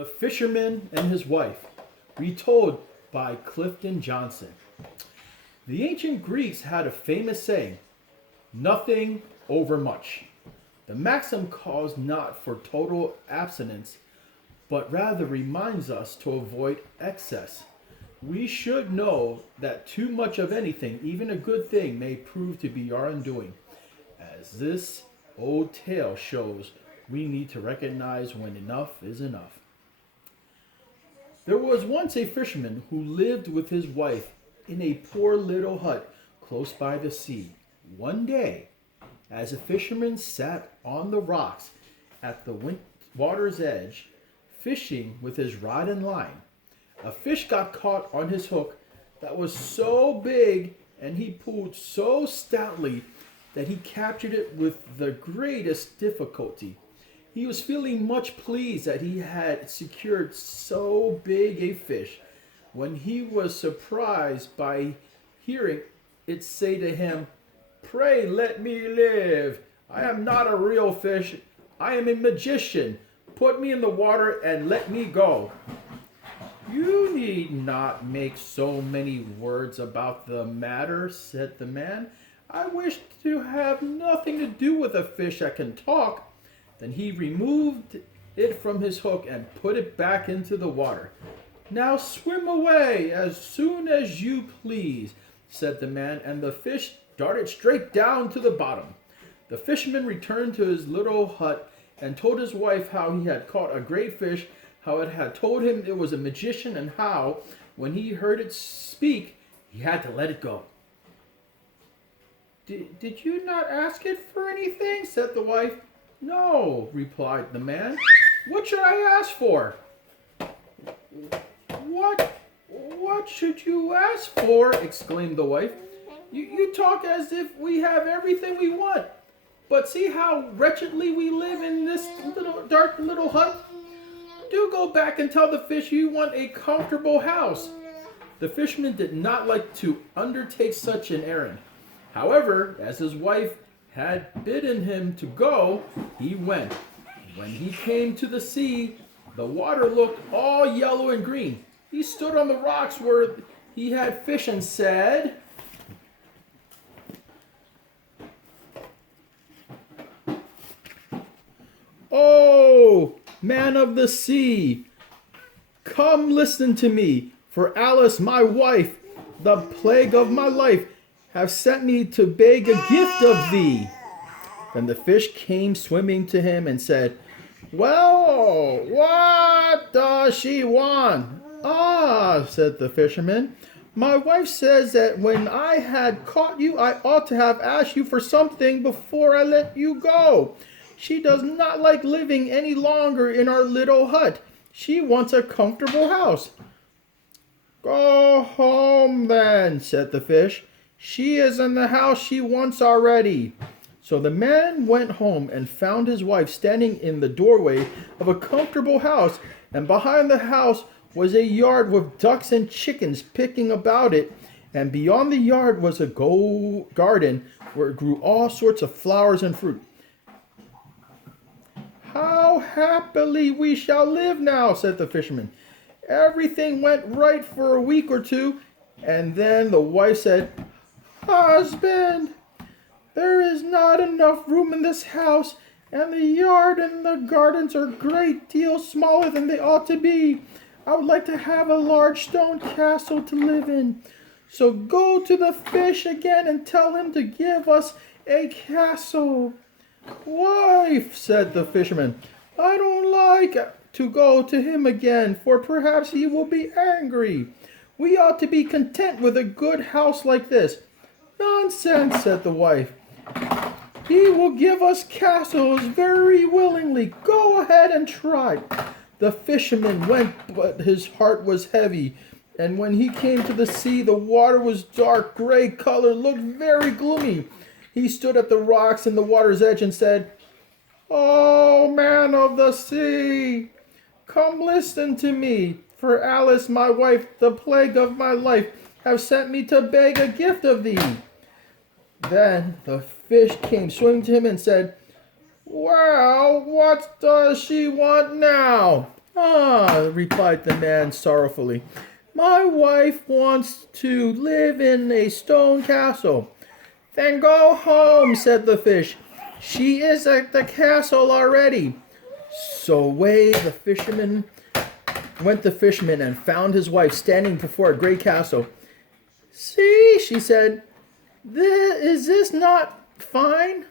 The Fisherman and His Wife, retold by Clifton Johnson. The ancient Greeks had a famous saying, nothing over much. The maxim calls not for total abstinence, but rather reminds us to avoid excess. We should know that too much of anything, even a good thing, may prove to be our undoing. As this old tale shows, we need to recognize when enough is enough. There was once a fisherman who lived with his wife in a poor little hut close by the sea. One day, as the fisherman sat on the rocks at the water's edge, fishing with his rod and line, a fish got caught on his hook that was so big and he pulled so stoutly that he captured it with the greatest difficulty. He was feeling much pleased that he had secured so big a fish when he was surprised by hearing it say to him, "Pray let me live. I am not a real fish. I am a magician. Put me in the water and let me go." "You need not make so many words about the matter," said the man. "I wish to have nothing to do with a fish that can talk." Then he removed it from his hook and put it back into the water. "Now swim away as soon as you please," said the man, and the fish darted straight down to the bottom. The fisherman returned to his little hut and told his wife how he had caught a great fish, how it had told him it was a magician, and how, when he heard it speak, he had to let it go. Did you not ask it for anything?" said the wife. "No," replied the man. "What should I ask for?" What should you ask for?" exclaimed the wife. You talk as if we have everything we want. But see how wretchedly we live in this dark little hut. Do go back and tell the fish you want a comfortable house." The fisherman did not like to undertake such an errand. However, as his wife had bidden him to go, he went. When he came to the sea, the water looked all yellow and green. He stood on the rocks where he had fished and said, "Oh, man of the sea, come listen to me, for Alice, my wife, the plague of my life, have sent me to beg a gift of thee." Then the fish came swimming to him and said, "Well, what does she want?" "Ah," said the fisherman, "my wife says that when I had caught you, I ought to have asked you for something before I let you go. She does not like living any longer in our little hut. She wants a comfortable house." "Go home then," said the fish. "She is in the house she wants already." So the man went home and found his wife standing in the doorway of a comfortable house, and behind the house was a yard with ducks and chickens picking about it, and beyond the yard was a garden where grew all sorts of flowers and fruit. "How happily we shall live now," said the fisherman. Everything went right for a week or two, and then the wife said, "Husband, there is not enough room in this house, and the yard and the gardens are a great deal smaller than they ought to be. I would like to have a large stone castle to live in. So go to the fish again and tell him to give us a castle." "Wife," said the fisherman, "I don't like to go to him again, for perhaps he will be angry. We ought to be content with a good house like this." "Nonsense," said the wife. "He will give us castles very willingly. Go ahead and try." The fisherman went, but his heart was heavy. And when he came to the sea, the water was dark gray color, looked very gloomy. He stood at the rocks in the water's edge and said, "Oh, man of the sea, come listen to me, for Alice, my wife, the plague of my life, have sent me to beg a gift of thee." Then the fish came swimming to him and said, "Well, what does she want now?" Ah, replied the man sorrowfully. My wife wants to live in a stone castle. Then go home, said the fish. She is at the castle already. So away went the fisherman and found his wife standing before a great castle. See, she said, is this not fine?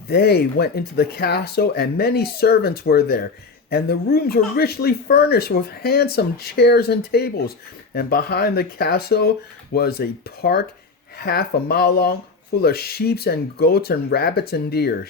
They went into the castle, and many servants were there, and the rooms were richly furnished with handsome chairs and tables. And behind the castle was a park half a mile long, full of sheep and goats and rabbits and deer.